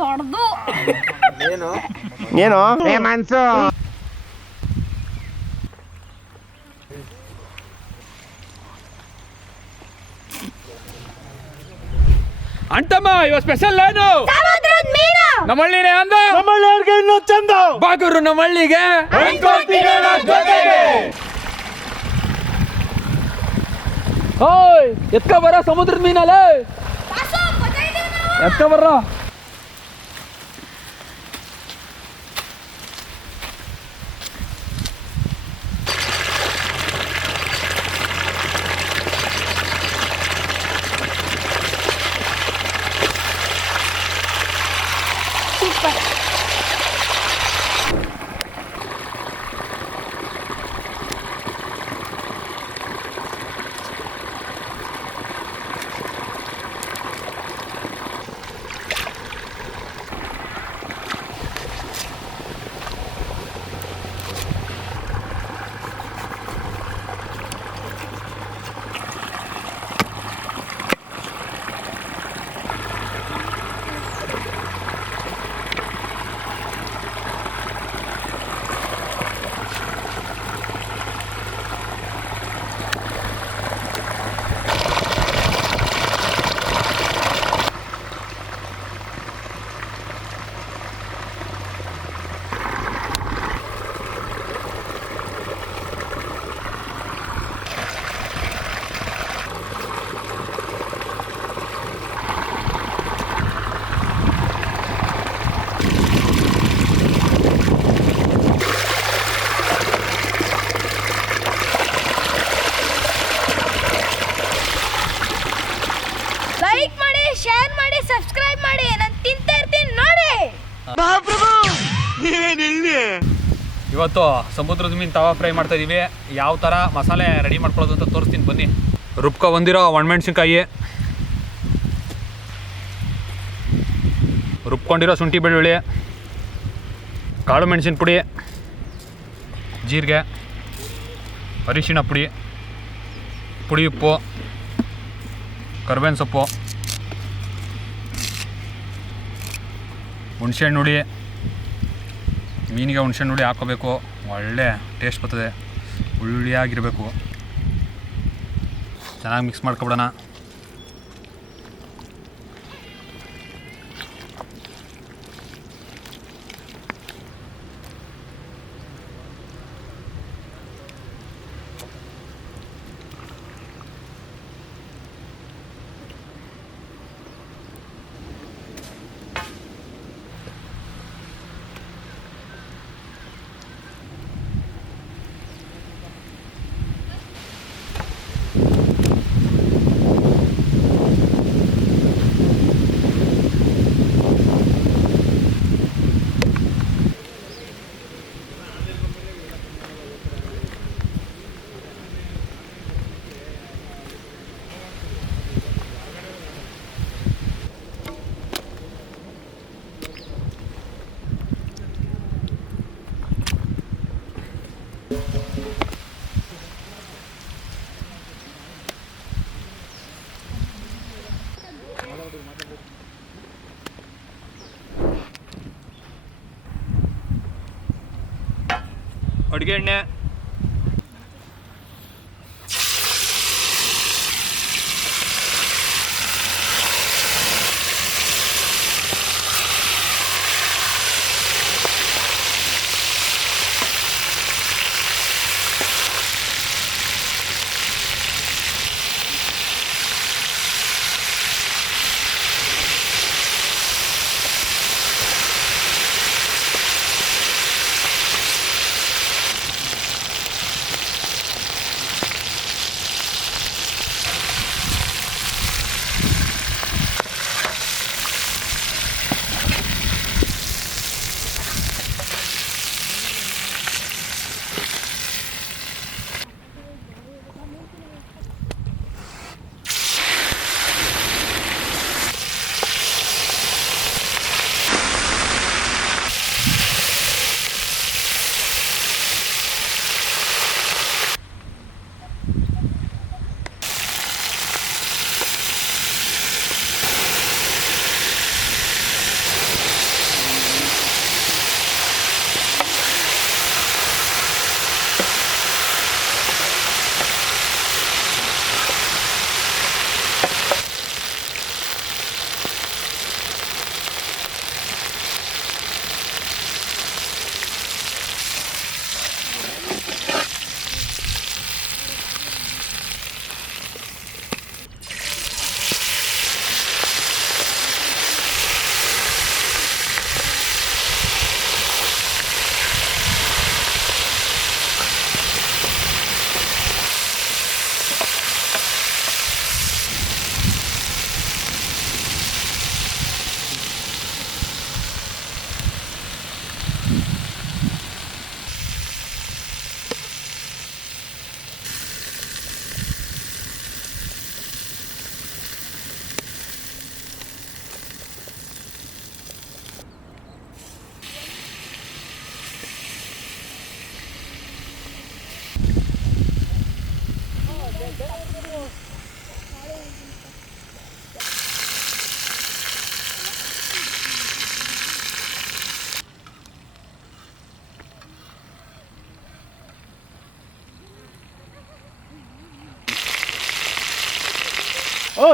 ದೊಡ್ಡದು ಏನು ಮನ್ಸು ಅಂತಮ್ಮ ಇವ ಸ್ಪೆಷಲ್ ಏನು ಸಮುದ್ರದ ಮೀನು ನಮ್ಮಳ್ಳಿನೇ ಅಂದ ನಮ್ಮಳ್ಳಿಯವ್ರಿಗೆ ಇನ್ನೂ ಚಂದ ಬಾಗುರು ನಮ್ಮಳ್ಳಿಗೆ ಓಯ್ ಎತ್ಕ ಬರ ಸಮುದ್ರದ ಮೀನಲ್ಲ ಎತ್ಕ ಬರ್ರ ಸೂಪರ್. ಲೈಕ್ ಮಾಡಿ, ಶೇರ್ ಮಾಡಿ, ಸಬ್ಸ್ಕ್ರೈಬ್ ಮಾಡಿ. ನಾನು ತಿಂತಾ ಇರ್ತೀನಿ ನೋಡಿ. ಇವತ್ತು ಸಮುದ್ರದ ಮೀನು ತವಾ ಫ್ರೈ ಮಾಡ್ತಾ ಇದೀವಿ. ಯಾವ ಥರ ಮಸಾಲೆ ರೆಡಿ ಮಾಡ್ಕೊಳ್ಳೋದು ಅಂತ ತೋರಿಸ್ತೀನಿ ಬನ್ನಿ. ರುಬ್ಕೊ ಬಂದಿರೋ ಒಣಮೆಣ್ಸಿನ್ಕಾಯಿ, ರುಬ್ಕೊಂಡಿರೋ ಶುಂಠಿ ಬೆಳ್ಳುಳ್ಳಿ, ಕಾಳು ಮೆಣಸಿನ ಪುಡಿ, ಜೀರಿಗೆ, ಅರಿಶಿಣ ಪುಡಿ, ಪುಡಿ ಉಪ್ಪು, ಕರ್ಬೇವಿನ ಸೊಪ್ಪು, ಹುಣಸೆಹಣ್ಣು ಹುಳಿ. ಮೀನಿಗೆ ಹುಣಸೆಹಣ್ಣು ಹುಳಿ ಹಾಕೋಬೇಕು, ಒಳ್ಳೆ ಟೇಸ್ಟ್ ಬರ್ತದೆ. ಹುಳಿಯಾಗಿರಬೇಕು. ಚೆನ್ನಾಗಿ ಮಿಕ್ಸ್ ಮಾಡ್ಕೊಬಿಡೋಣ. ಅಡುಗೆ ಎಣ್ಣೆ, ಓ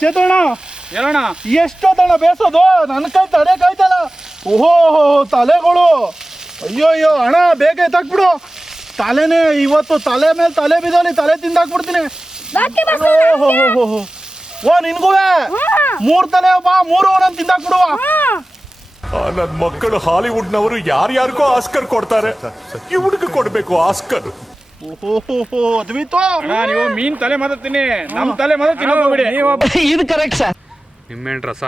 ಚೇತಣ್ಣ, ಹೇಳೋಣ. ಎಷ್ಟೊತ್ತಣ್ಣ ಬೇಸೋದು? ನನ್ನ ಕೈ ತಡೆಕಾಯ್ತಲ್ಲ. ಓಹೋ ತಲೆಗಳು, ಅಯ್ಯೋ ಅಯ್ಯೋ ಅಣ್ಣ, ಬೇಗ ಎತ್ತಾಕ್ಬಿಡು. ತಲೆನೇ ಇವತ್ತು ತಲೆ ಮೇಲೆ ತಲೆ ಬಿದ್ದೋಲಿ, ತಲೆ ತಿಂದಾಕ್ಬಿಡ್ತೀನಿ. ಓಹೋ ಓ ನಿನ್ಗುವೆ 3 ತಲೆ ಬಾ, 3 ಒಂದೊಂದು ತಿಂದಾಕ್ಬಿಡುವ. ನನ್ನ ಮಕ್ಕಳು ಹಾಲಿವುಡ್ನವರು ಯಾರ್ಯಾರಿಗೋ ಆಸ್ಕರ್ ಕೊಡ್ತಾರೆ, ಇವನಿಗೆ ಕೊಡ್ಬೇಕು ಆಸ್ಕರ್. ಓಹೋ ಅದ್ವಿತ್ತು ನೀವು ಮೀನ್ ತಲೆ ಮಾತಾಡ್ತೀನಿ, ನಮ್ಮ ತಲೆ ಮಾತಾಡ್ತೀನಿ. ಇದು ಕರೆಕ್ಟ್ ಸರ್. ನಿಮ್ಮೆಣ್ಣು ರಸ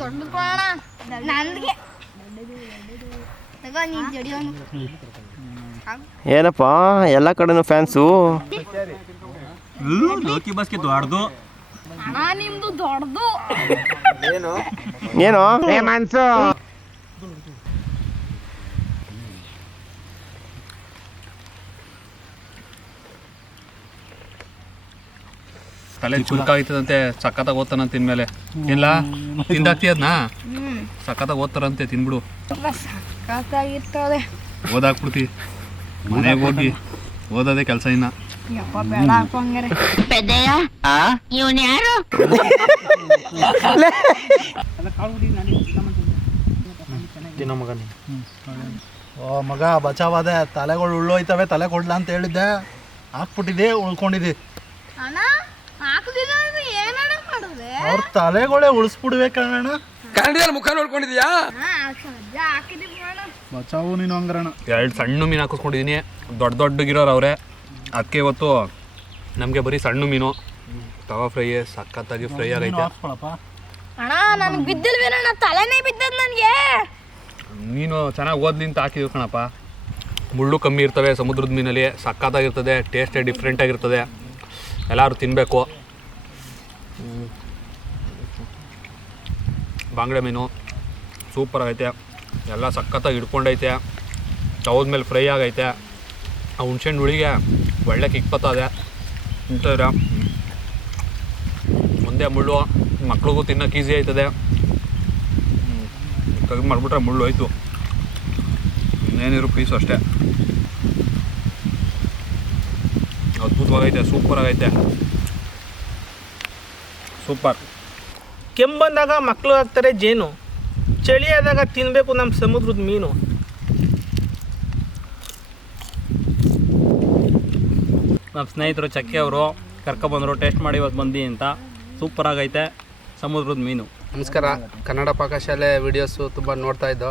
ದೊಡ್ಡದು ಕೊಡೋಣ ನನಗೆ. ತಗೋ ನೀನು ಜಡಿಯೋನು. ಏನಪ್ಪ ಎಲ್ಲ ಕಡೆನೂ ಫ್ಯಾನ್ಸು. ಲೋಕಿ ಬಸ್ಗೆ ದೊಡ್ಡದು ಅಣ್ಣ ನಿಮ್ದು ದೊಡ್ಡದು. ಏನು ಮನ್ಸು ತಲೆ ಚುರುಕಾಗ್ತದಂತೆ, ಸಖತ್ತಾಗಿ ಓದ್ತಾನಂತ ತಿನ್ಮೇಲೆ. ಇಲ್ಲ ತಿಂದಾಕ್ತಿಯದ್ನಾ ಸಖತ್ತಾಗಿ ಓದ್ತಾರಂತೆ, ತಿನ್ಬಿಡು. ಸಖತ್ತಾಗಿರ್ತದೆ. ಓದಾಕ್ಬಿಡ್ತಿ, ಮನೆಗೆ ಹೋಗಿ ಓದೋದೇ ಕೆಲಸ. ಇನ್ನ ಯಪ್ಪ ಬೇಡ ಹಾಕು ಹಂಗಾರೆ. ಪೆದ್ದಯ್ಯ ಇವನ್ ಯಾರು? ಓ ಮಗ ಬಚಾವಾದೆ, ತಲೆಗಳು ಉಳ್ಳೋಯ್ತವೆ, ತಲೆ ಕೊಡ್ಲಾ ಅಂತ ಹೇಳಿದ್ದೆ, ಹಾಕ್ಬಿಟ್ಟಿದೆ, ಉಳ್ಕೊಂಡಿದ್ದೆ. ಅಣ್ಣ ಹಾಕುದಿಲ್ಲ ಅಂದ್ರೆ ಏನಣ್ಣ ಮಾಡುದೆ? ಅವ್ರ ತಲೆಗಳೇ ಉಳಿಸ್ಬಿಡ್ಬೇಕಣ್ಣ. ಕನ್ನಡದಲ್ಲಿ ಮುಖ ನೋಡ್ಕೊಂಡಿದ್ಯಾ? ಹಾಕಿದೀವಿ ಅಣ್ಣ. ಬಚಾವು ನೀನು ಹಂಗಾರಣ. 2 ಸಣ್ಣ ಮೀನು ಹಾಕಿಸ್ಕೊಂಡಿದ್ದೀನಿ, ದೊಡ್ಡಗಿರೋರು ಅವರೇ. ಅದಕ್ಕೆ ಇವತ್ತು ನಮಗೆ ಬರೀ ಸಣ್ಣ ಮೀನು ತವಾ ಫ್ರೈ, ಸಖತ್ತಾಗಿ ಫ್ರೈ ಆಗೈತೆ. ಅಣ್ಣ ನನ್ಗೆ ಬಿದ್ದಿಲ್ವೇನಣ್ಣ, ತಲೆನೇ ಬಿದ್ದದ್ ನನಗೆ. ಮೀನು ಚೆನ್ನಾಗಿ ಓದ್ಲಿ ಅಂತ ಹಾಕಿದ್ವಿ ಕಣಪ್ಪ. ಮುಳ್ಳು ಕಮ್ಮಿ ಇರ್ತವೆ ಸಮುದ್ರದ ಮೀನಲ್ಲಿ, ಸಖತ್ತಾಗಿರ್ತದೆ, ಟೇಸ್ಟೇ ಡಿಫ್ರೆಂಟಾಗಿರ್ತದೆ, ಎಲ್ಲರೂ ತಿನ್ನಬೇಕು. ಬಾಂಗ್ಡೆ ಮೀನು ಸೂಪರ್ ಆಗೈತೆ, ಎಲ್ಲ ಸಖತ್ತಾಗಿ ಹಿಡ್ಕೊಂಡೈತೆ, ತವದ ಮೇಲೆ ಫ್ರೈ ಆಗೈತೆ. ಆ ಹುಣ್ಸೆಹಣ್ಣು ಹುಳಿಗೆ ಒಳ್ಳೆ ಕಿಕ್ ಬರ್ತದೆ ತಿಂತಿದ್ರೆ. ಒಂದೇ ಮುಳ್ಳು, ಮಕ್ಳಿಗೂ ತಿನ್ನೋಕೆ ಈಸಿ ಆಯ್ತದೆ. ತೆಗೆದು ಮಾಡಿಬಿಟ್ರೆ ಮುಳ್ಳು ಹೋಯ್ತು, ಇನ್ನೇನಿರೋ ಪೀಸು ಅಷ್ಟೇ. ಅದ್ಭುತವಾಗೈತೆ, ಸೂಪರ್ ಆಗೈತೆ, ಸೂಪರ್. ಕೆಮ್ಮು ಬಂದಾಗ ಮಕ್ಕಳು ಹಾಕ್ತಾರೆ ಜೇನು, ಚಳಿ ಆದಾಗ ತಿನ್ನಬೇಕು ನಮ್ಮ ಸಮುದ್ರದ ಮೀನು. ನಮ್ಮ ಸ್ನೇಹಿತರು ಚಕ್ಕೆ ಅವರು ಕರ್ಕೊಬಂದರು, ಟೇಸ್ಟ್ ಮಾಡಿ ಇವತ್ತು ಬಂದು ಅಂತ. ಸೂಪರ್ ಆಗೈತೆ ಸಮುದ್ರದ ಮೀನು. ನಮಸ್ಕಾರ. ಕನ್ನಡ ಪಾಕಶಾಲೆ ವೀಡಿಯೋಸು ತುಂಬ ನೋಡ್ತಾ ಇದ್ದೋ,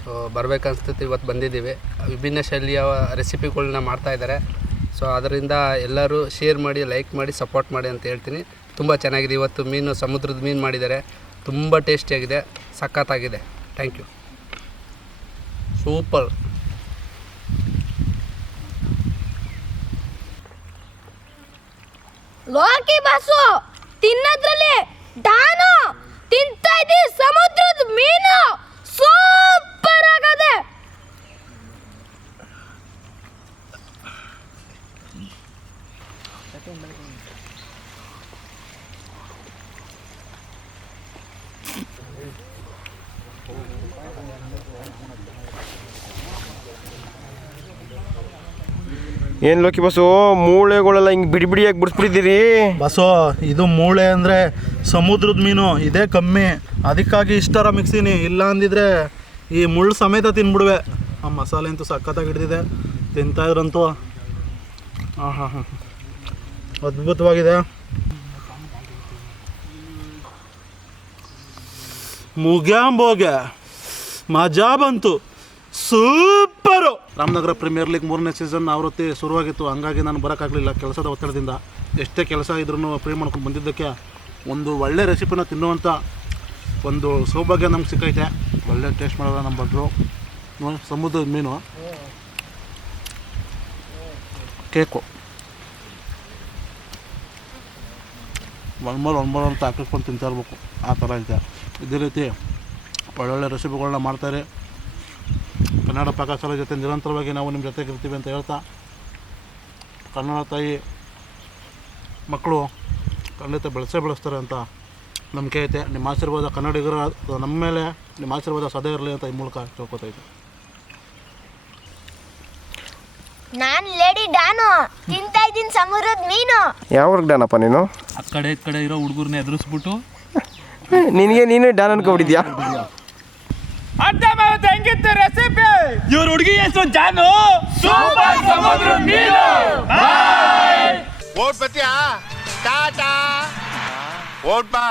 ಸೊ ಬರಬೇಕನ್ನಿಸ್ತು, ಇವತ್ತು ಬಂದಿದ್ದೀವಿ. ವಿಭಿನ್ನ ಶೈಲಿಯ ರೆಸಿಪಿಗಳನ್ನ ಮಾಡ್ತಾಯಿದ್ದಾರೆ. ಸೊ ಅದರಿಂದ ಎಲ್ಲರೂ ಶೇರ್ ಮಾಡಿ, ಲೈಕ್ ಮಾಡಿ, ಸಪೋರ್ಟ್ ಮಾಡಿ ಅಂತ ಹೇಳ್ತೀನಿ. ತುಂಬ ಚೆನ್ನಾಗಿದೆ. ಇವತ್ತು ಮೀನು, ಸಮುದ್ರದ ಮೀನು ಮಾಡಿದ್ದಾರೆ, ತುಂಬ ಟೇಸ್ಟಿಯಾಗಿದೆ, ಸಖತ್ತಾಗಿದೆ. Thank you. Super. Loki boss ತಿನ್ನೋದ್ರಲ್ಲಿ ಡಾನು ತಿಂತಾ ಇದ್ದೀವಿ ಸಮುದ್ರದ ಮೀನು. ಸೂಪರ್ ಆಗದೆ. ಏನು ಲೋಕಿ ಬಸ್ಸು, ಮೂಳೆಗಳೆಲ್ಲ ಹಿಂಗೆ ಬಿಡಿ ಬಿಡಿಯಾಗಿ ಬಿಡಿಸ್ಬಿಟ್ಟಿದ್ದೀರಿ. ಬಸೋ, ಇದು ಮೂಳೆ ಅಂದರೆ ಸಮುದ್ರದ ಮೀನು, ಇದೇ ಕಮ್ಮಿ, ಅದಕ್ಕಾಗಿ ಇಷ್ಟರ ಮಿಕ್ಸಿನಿ. ಇಲ್ಲ ಅಂದಿದ್ರೆ ಈ ಮುಳ್ಳು ಸಮೇತ ತಿನ್ಬಿಡುವೆ. ಆ ಮಸಾಲೆ ಅಂತೂ ಸಖತ್ತಾಗಿ ಹಿಡಿದಿದೆ, ತಿಂತಾಯಿದ್ರಂತೂ ಹಾಂ ಅದ್ಭುತವಾಗಿದೆ. ಮುಗ್ಯಾಂಬೋಗೆ ಮಜಾ ಬಂತು, ಸೂಪರು. ರಾಮನಗರ ಪ್ರೀಮಿಯರ್ ಲೀಗ್ 3ನೇ ಸೀಸನ್ ಆವೃತ್ತಿ ಶುರುವಾಗಿತ್ತು, ಹಂಗಾಗಿ ನಾನು ಬರೋಕ್ಕಾಗಲಿಲ್ಲ ಕೆಲಸದ ಒತ್ತಡದಿಂದ. ಎಷ್ಟೇ ಕೆಲಸ ಇದ್ರೂ ಫ್ರೀ ಮಾಡ್ಕೊಂಡು ಬಂದಿದ್ದಕ್ಕೆ ಒಂದು ಒಳ್ಳೆ ರೆಸಿಪಿನ ತಿನ್ನುವಂಥ ಒಂದು ಸೌಭಾಗ್ಯ ನಮ್ಗೆ ಸಿಕ್ಕೈತೆ. ಒಳ್ಳೆ ಟೇಸ್ಟ್ ಮಾಡೋದು ನಮ್ಮ ಭಟ್ರು. ಸಮುದ್ರದ ಮೀನು, ಕೇಕು ಒನ್ಮೂರು ಅಂತ ಹಾಕಿಸ್ಕೊಂಡು ತಿಂತಾ ಇರ್ಬೇಕು, ಆ ಥರ ಐತೆ. ಇದೇ ರೀತಿ ಒಳ್ಳೊಳ್ಳೆ ರೆಸಿಪಿಗಳನ್ನ ಮಾಡ್ತಾರೆ. ಕನ್ನಡ ಪಾಕಶಾಲೆ ಜೊತೆ ನಿರಂತರವಾಗಿ ನಾವು ನಿಮ್ಮ ಜೊತೆಗಿರ್ತೀವಿ ಅಂತ ಹೇಳ್ತಾ, ಕನ್ನಡ ತಾಯಿ ಮಕ್ಕಳು ಖಂಡಿತ ಬೆಳೆಸ್ತಾರೆ ಅಂತ ನಂಬಿಕೆ ಐತೆ. ನಿಮ್ಮ ಆಶೀರ್ವಾದ ಕನ್ನಡಿಗರ ನಮ್ಮ ಮೇಲೆ ನಿಮ್ಮ ಆಶೀರ್ವಾದ ಸದಾ ಇರಲಿ ಅಂತ ಈ ಮೂಲಕ ಕೇಳ್ಕೊತಾ ಇದ್ದೆ. ನಾನ್ ಲೇಡಿ ಡಾನು ತಿಂತಾ ಇದ್ದೀನಿ ಸಮುದ್ರದ ಮೀನು. ಯಾವ ಊರಿಗೆ ಡಾನಪ್ಪ ನೀನು? ಆ ಕಡೆ ಈ ಕಡೆ ಇರೋ ಹುಡುಗರನ್ನ ಎದುರಿಸ್ಬಿಟ್ಟು ನಿನಗೆ ನೀನು ಡಾನ್ ಅನ್ಕೊಬಿಟ್ಟಿದ್ಯಾ? ಇವ್ರ ಹುಡುಗಿ ಹೆಸರು ಜಾನು. ಓಟ್ ಬತ್ತೀಯಾ? ಟಾಟಾ ಓಟ್ ಬಾ.